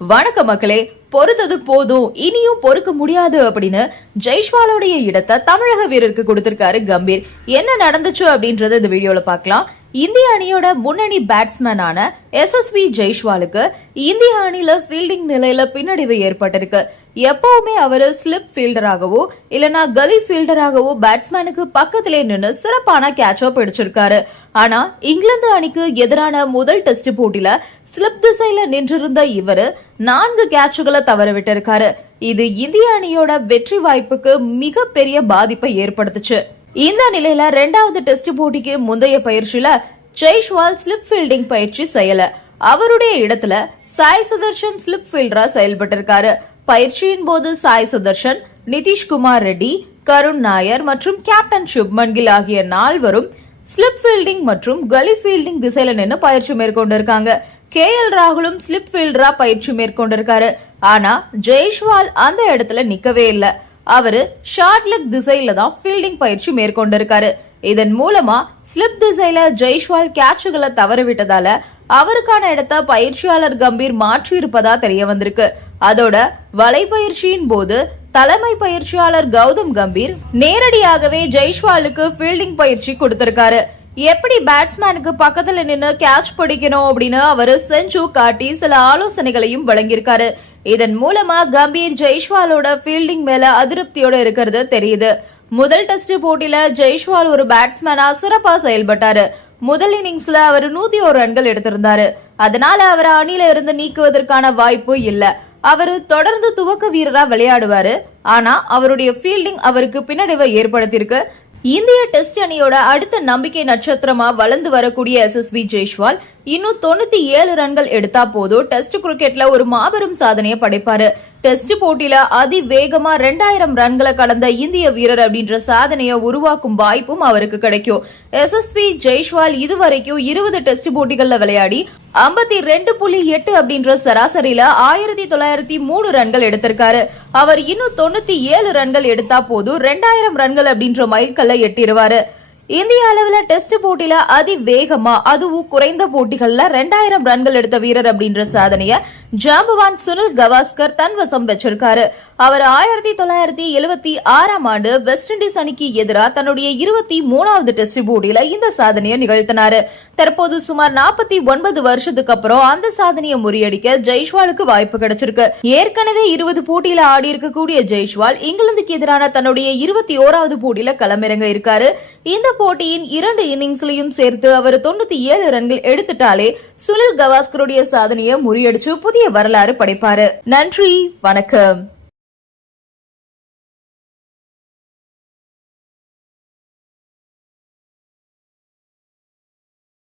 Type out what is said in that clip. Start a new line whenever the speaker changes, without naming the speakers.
வணக்க மக்களே பொறுத்தது போதும் இனியும் பொறுக்க முடியாது அப்படின்னு ஜெய்ஷ்வாலோடைய இடத்தை தமிழக வீரருக்கு கொடுத்திருக்காரு கம்பீர். என்ன நடந்துச்சு அப்படின்றத இந்த வீடியோல பார்க்கலாம். இந்திய அணியோட முன்னணி பேட்ஸ்மேனான எஸ்எஸ்வி ஜெய்ஷ்வாலுக்கு இந்திய அணியில ஃபீல்டிங் நிலையில பின்னடைவு ஏற்பட்டிருக்கு. எப்பவுமே அவர் ஸ்லிப் ஃபீல்டராகவோ இல்லனா கலி ஃபீல்டராகவோ பேட்ஸ்மேனுக்கு பக்கத்திலே நின்று சிறப்பான கேட்சோ பிடிச்சிருக்காரு ஆனா இங்கிலாந்து அணிக்கு எதிரான முதல் டெஸ்ட் போட்டியில ஸ்லிப் திசையில நின்றிருந்த இவரு நான்கு கேட்சுகளை தவற விட்டிருக்காரு இது இந்திய அணியோட வெற்றி வாய்ப்புக்கு மிகப்பெரிய பாதிப்பை ஏற்படுத்துச்சு. இந்த நிலையில ரெண்டாவது டெஸ்ட் போட்டிக்கு முந்தைய பயிற்சியில ஜெய்ஷ்வால் ஸ்லிப் ஃபீல்டிங் பயிற்சி செய்யல. அவருடைய இடத்துல சாய் சுதர்ஷன் ஸ்லிப் ஃபீல்டரா செயல்பட்டிருக்காரு. பயிற்சியின் போது சாய் சுதர்ஷன் நிதிஷ்குமார் ரெட்டி கருண் நாயர் மற்றும் கேப்டன் சுப்மன் கில் ஆகிய நால்வரும் ஸ்லிப் ஃபீல்டிங் மற்றும் கலி ஃபீல்டிங் திசையில நின்று பயிற்சி மேற்கொண்டிருக்காங்க. கே எல் ராகுலும் ஸ்லிப் ஃபீல்டரா பயிற்சி மேற்கொண்டிருக்காரு. ஆனா ஜெய்ஷ்வால் அந்த இடத்துல நிக்கவே இல்ல. அவரு ஷார்ட் லெக் திசையில தான் ஃபீல்டிங் பயிற்சி மேற்கொண்டிருக்காரு. இதன் மூலமா ஸ்லிப் திசையில ஜெய்ஷ்வால் கேட்சுகளை தவறவிட்டதால அவருக்கான இடத்த பயிற்சியாளர் கம்பீர் மாற்றி இருப்பதா தெரிய வந்திருக்கு. அதோட வலைப்பயிற்சியின் போது தலைமை பயிற்சியாளர் கௌதம் கம்பீர் நேரடியாகவே ஜெய்ஷ்வாலுக்கு ஃபீல்டிங் பயிற்சி கொடுத்திருக்காரு. எப்படி பேட்ஸ்மேனுக்கு பக்கத்துல நின்னு கேட்ச் பிடிக்கணும் அப்படின்னு அவரு செஞ்சு காட்டி சில ஆலோசனைகளையும் வழங்கியிருக்காரு. இதன் மூலமா கம்பீர் ஜெய்ஷ்வாலோட ஃபீல்டிங் மேல அதிருப்தியோட இருக்கிறது தெரியுது. முதல் டெஸ்ட் போட்டியில ஜெய்ஷ்வால் ஒரு பேட்ஸ்மேனா சிறப்பா செயல்பட்டாரு. முதல் இன்னிங்ஸ்ல அவர் நூத்தி ஒரு ரன்கள் எடுத்திருந்தாரு. அதனால அவரை அணியில இருந்து நீக்குவதற்கான வாய்ப்பு இல்லை. அவர் தொடர்ந்து துவக்க வீரரா விளையாடுவாரு. ஆனா அவருடைய ஃபீல்டிங் அவருக்கு பின்னடைவை ஏற்படுத்தியிருக்கு. இந்திய டெஸ்ட் அணியோட அடுத்த நம்பிக்கை நட்சத்திரமா வளர்ந்து வரக்கூடிய எஸ் எஸ்வி ஜெய்ஷ்வால் இன்னும் தொண்ணூத்தி ஏழு ரன்கள் எடுத்தா போதும். டெஸ்ட் கிரிக்கெட்ல ஒரு மாபெரும் சாதனையை படைப்பாரு. டெஸ்ட் போட்டியில அதிவேகமா ரெண்டாயிரம் ரன்களை கடந்த இந்திய வீரர் அப்படின்ற சாதனையை உருவாக்கும் வாய்ப்பும் அவருக்கு கிடைக்கும். எஸ்எஸ்பி ஜெய்ஷ்வால் இதுவரைக்கும் இருபது டெஸ்ட் போட்டிகள்ல விளையாடி ஐம்பத்தி ரெண்டு புள்ளி எட்டு அப்படின்ற சராசரியில ஆயிரத்தி தொள்ளாயிரத்தி மூணு ரன்கள் எடுத்திருக்காரு. அவர் இன்னும் தொண்ணூத்தி ஏழு ரன்கள் எடுத்தா போதும். ரெண்டாயிரம் ரன்கள் அப்படின்ற மைல்கல்ல எட்டிருவாரு. இந்திய அளவுல டெஸ்ட் போட்டியில அதிவேகமா அதுவும் குறைந்த போட்டிகள்ல ரெண்டாயிரம் ரன்கள் எடுத்த வீரர் அப்படின்ற சாதனைய ஜாம்பவான் சுனில் கவாஸ்கர் தன்வசம் வச்சிருக்காரு. அவர் ஆயிரத்தி தொள்ளாயிரத்தி எழுபத்தி ஆறாம் ஆண்டு வெஸ்ட் இண்டீஸ் அணிக்கு எதிராக தன்னுடைய இருபத்தி மூணாவது டெஸ்ட் போட்டியில இந்த சாதனையை நிகழ்த்தினார். தற்போது சுமார் நாற்பத்தி ஒன்பது வருஷத்துக்கு அப்புறம் அந்த சாதனையை முறியடிக்க ஜெய்ஷ்வாலுக்கு வாய்ப்பு கிடைச்சிருக்கு. ஏற்கனவே இருபது போட்டியில ஆடி இருக்கக்கூடிய ஜெய்ஷ்வால் இங்கிலாந்துக்கு எதிரான தன்னுடைய இருபத்தி ஓராவது போட்டியில களமிறங்க இருக்காரு. இந்த போட்டியின் இரண்டு இன்னிங்ஸ்லயும் சேர்த்து அவர் தொண்ணூத்தி ஏழு ரன்கள் எடுத்துட்டாலே சுனில் கவாஸ்கருடைய சாதனையை முறியடிச்சு புதிய வரலாறு படைப்பாரு. நன்றி வணக்கம்.